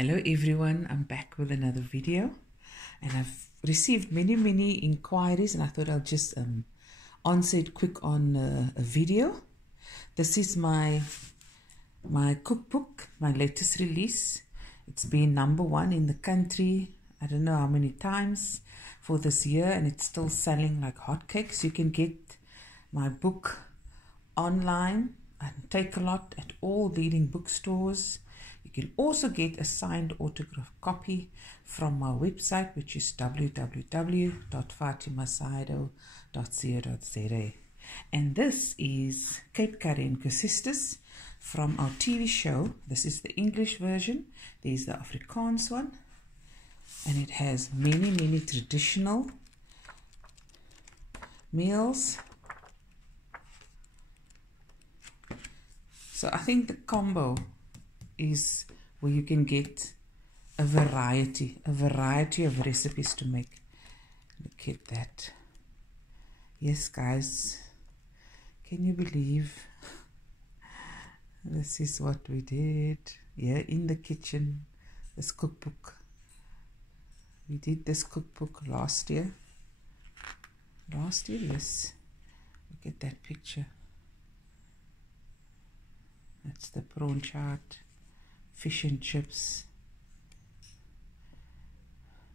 Hello everyone, I'm back with another video, and I've received many inquiries, and I thought I'll just answer it quick on a video. This is my cookbook, my latest release. It's been #1 in the country, I don't know how many times for this year, and it's still selling like hotcakes. You can get my book online and Takealot at all leading bookstores. You can also get a signed autograph copy from my website, which is www.fatimasydow.co.za. And this is Cape Curry and Consisters from our TV show. This is the English version. There's the Afrikaans one. And it has many traditional meals. So I think the combo is where you can get a variety of recipes to make. Look at that. Yes, guys, can you believe this is what we did here in the kitchen? This cookbook, we did this cookbook last year, yes. Look at that picture. That's the prawn chart, fish and chips,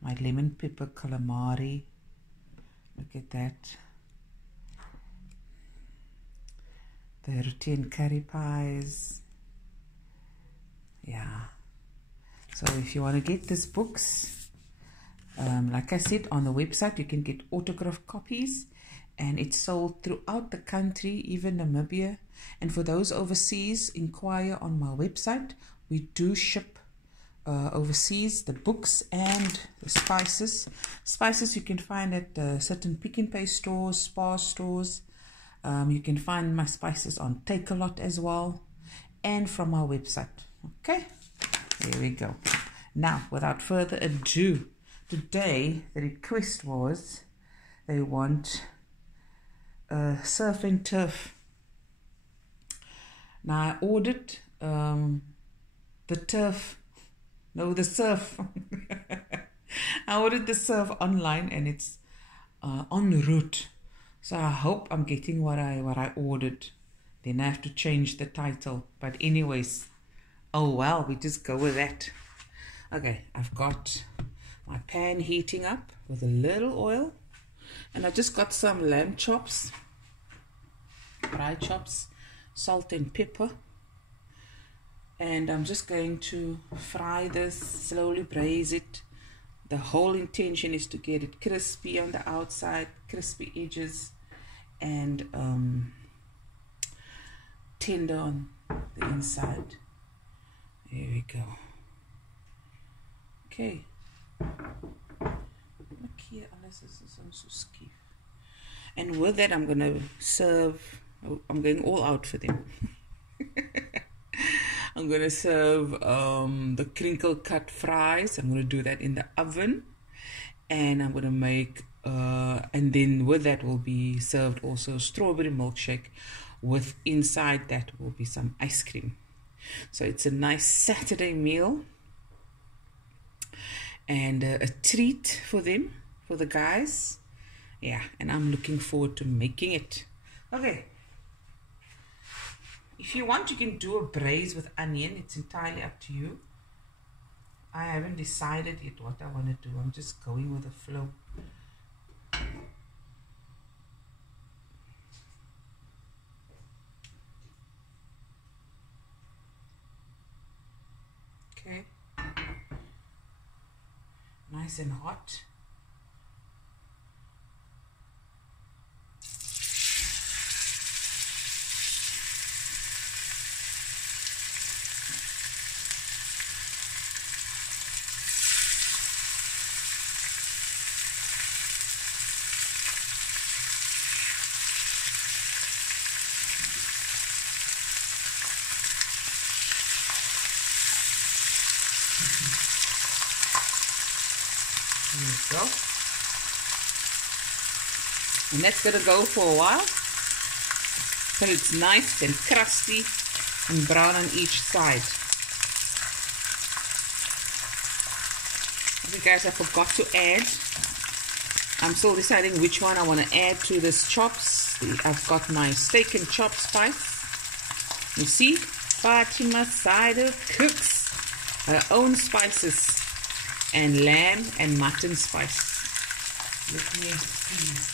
my lemon pepper calamari. Look at that. The roti and curry pies. Yeah. So if you want to get these books, like I said, on the website you can get autograph copies, and it's sold throughout the country, even Namibia. And for those overseas, inquire on my website. We do ship overseas the books and the spices. Spices you can find at certain Pick n Pay stores, Spar stores. You can find my spices on Takealot as well, and from our website. Okay, there we go. Now, without further ado, today the request was they want surf and turf. Now I ordered the surf. I ordered the surf online, and it's en route. So I hope I'm getting what I ordered. Then I have to change the title. But anyways, oh well, we just go with that. Okay, I've got my pan heating up with a little oil, and I just got some lamb chops, fried chops, salt and pepper, and I'm just going to fry this, slowly braise it. The whole intention is to get it crispy on the outside, crispy edges, and tender on the inside. There we go. Okay. Look here, alles is so skief. And with that, I'm gonna serve. I'm going all out for them. I'm gonna serve the crinkle cut fries. I'm gonna do that in the oven, and I'm gonna make and then with that will be served also strawberry milkshake, with inside that will be some ice cream. So it's a nice Saturday meal, and a treat for them, for the guys. Yeah, and I'm looking forward to making it. Okay. If you want, you can do a braise with onion. It's entirely up to you. I haven't decided yet what I want to do. I'm just going with the flow. Okay. Nice and hot. There you go. And that's going to go for a while till it's nice and crusty and brown on each side. guys, I forgot to add. I'm still deciding which one I want to add to this chops. I've got my steak and chop spice. You see, Fatima Sydow cooks her own spices and lamb and mutton spice. Let me see.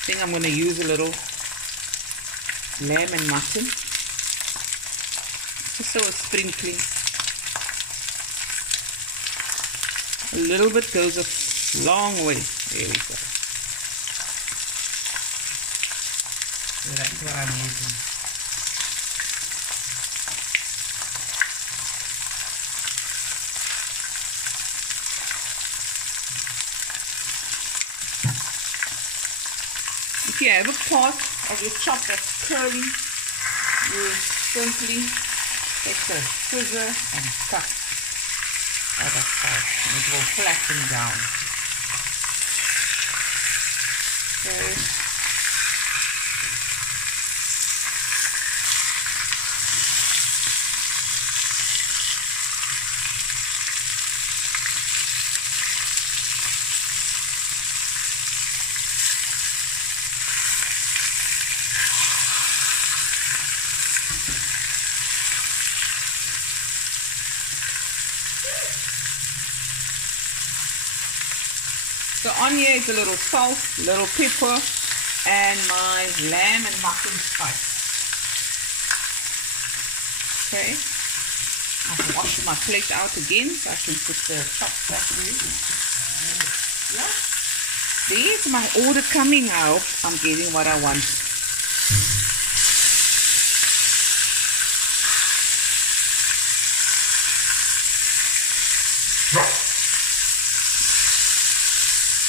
I think I'm going to use a little lamb and mutton, just so it's sprinkling. A little bit goes a long way. There we go. So that's what I'm using. If you have a pot of your chop that's curly, you simply take the scissor and cut other part, and it will flatten down. Okay. So on here is a little salt, little pepper, and my lamb and mutton spice. Okay, I've washed my plate out again so I can put the chops back in. Yeah, there's my order coming out. I'm getting what I want.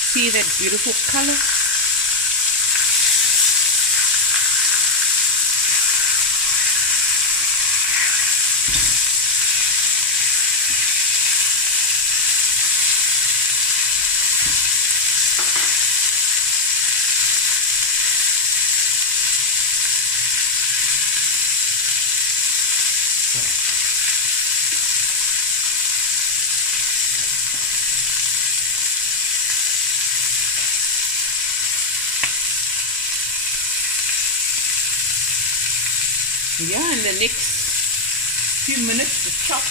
See that beautiful color? Yeah, in the next few minutes the chop,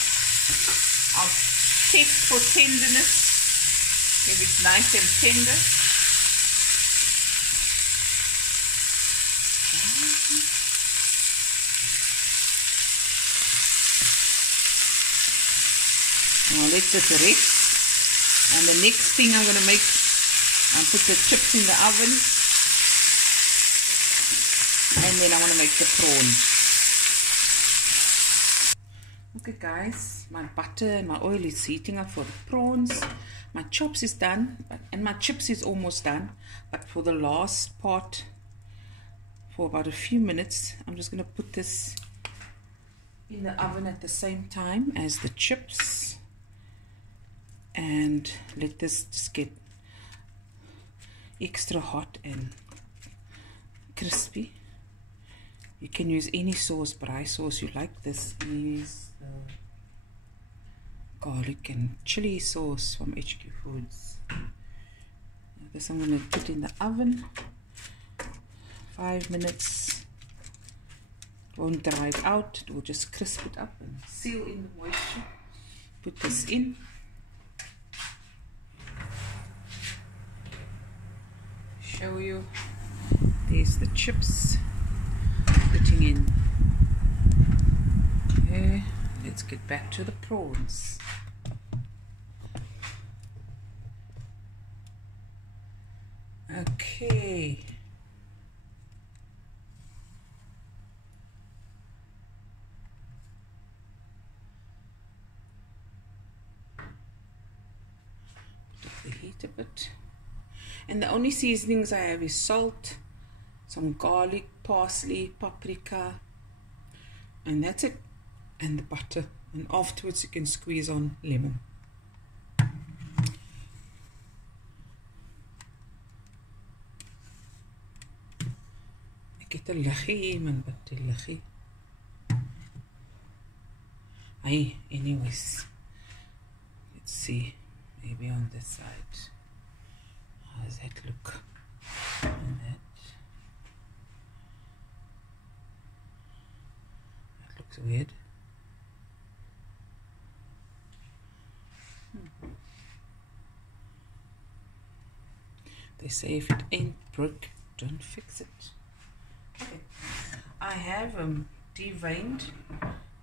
I'll test for tenderness, if it's nice and tender. I'll let this rest, and the next thing I'm going to make, I'll put the chips in the oven, and then I'm going to make the prawns. Okay guys, my butter and my oil is heating up for the prawns. My chops is done, and my chips is almost done, but for the last part, for about a few minutes, I'm just going to put this in the oven at the same time as the chips and let this just get extra hot and crispy. You can use any sauce, braai sauce you like. This is garlic and chili sauce from HQ Foods. This I'm going to put in the oven 5 minutes. It won't dry it out, it will just crisp it up and seal in the moisture. Put this in. Show you. There's the chips. Putting in. Okay, let's get back to the prawns. Okay. Put up the heat a bit. And the only seasonings I have is salt, some garlic, parsley, paprika, and that's it. And the butter. And afterwards you can squeeze on lemon. Get a liggie, man, but the liggie. Hey, anyways, let's see. Maybe on this side. How does that look? And that looks weird. They say if it ain't broke, don't fix it. Okay. I have deveined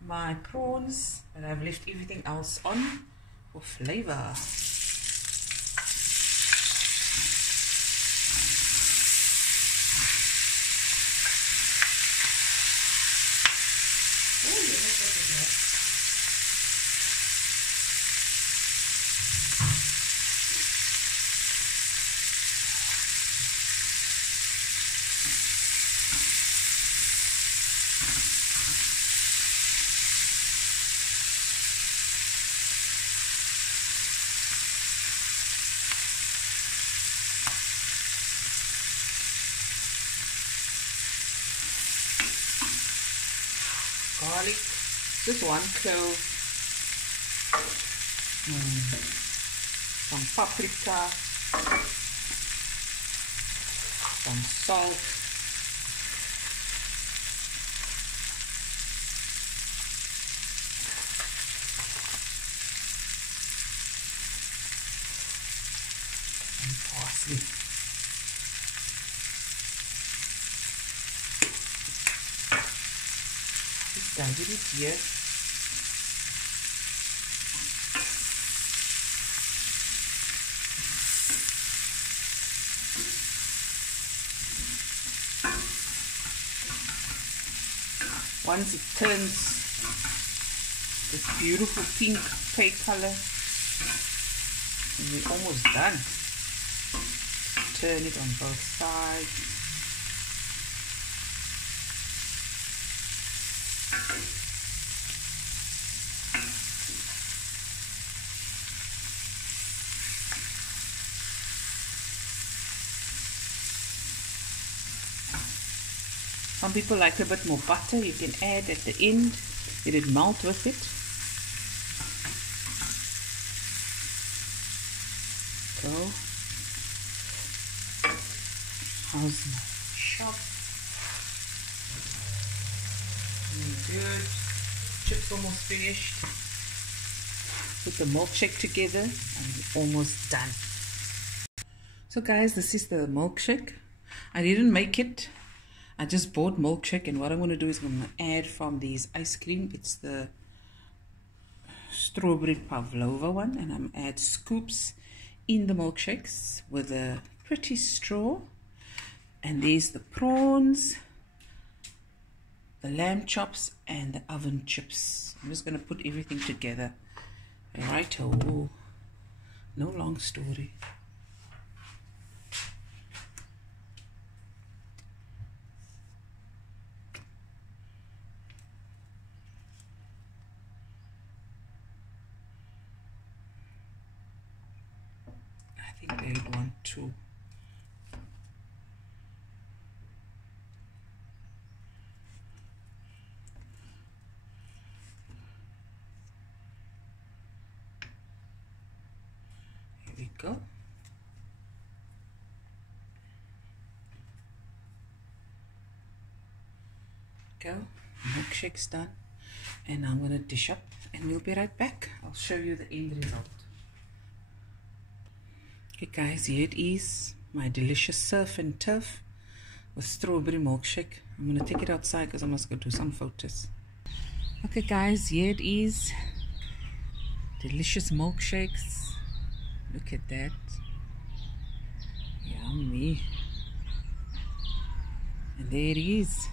my prawns, but I've left everything else on for flavor. Garlic, just 1 clove, some paprika, some salt, and parsley. Dive it here. Once it turns this beautiful pink pay color, and we're almost done. Turn it on both sides. Some people like a bit more butter. You can add at the end. Let it melt with it. Go. How's my shop? Really good. Chips almost finished. Put the milkshake together and we're almost done. So guys, this is the milkshake. I didn't make it. I just bought milkshake, and what I'm going to do is I'm going to add from these ice cream. It's the strawberry pavlova one, and I'm going to add scoops in the milkshakes with a pretty straw. And there's the prawns, the lamb chops, and the oven chips. I'm just going to put everything together. Right, oh, no long story. I think they want to. Here we go. Milkshake's done, and I'm going to dish up, and we'll be right back. I'll show you the end result. Okay guys, here it is, my delicious surf and turf with strawberry milkshake. I'm going to take it outside because I must go do some photos. Okay guys, here it is, delicious milkshakes. Look at that, yummy. And there it is,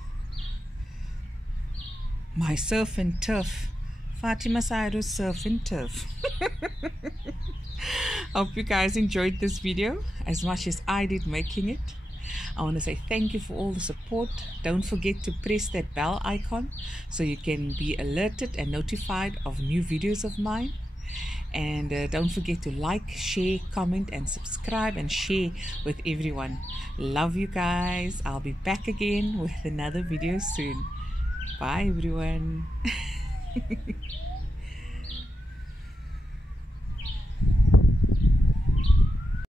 my surf and turf, Fatima Sydow surf and turf. Hope you guys enjoyed this video as much as I did making it. I want to say thank you for all the support. Don't forget to press that bell icon so you can be alerted and notified of new videos of mine. And don't forget to like, share, comment, and subscribe, and share with everyone. Love you guys. I'll be back again with another video soon. Bye everyone.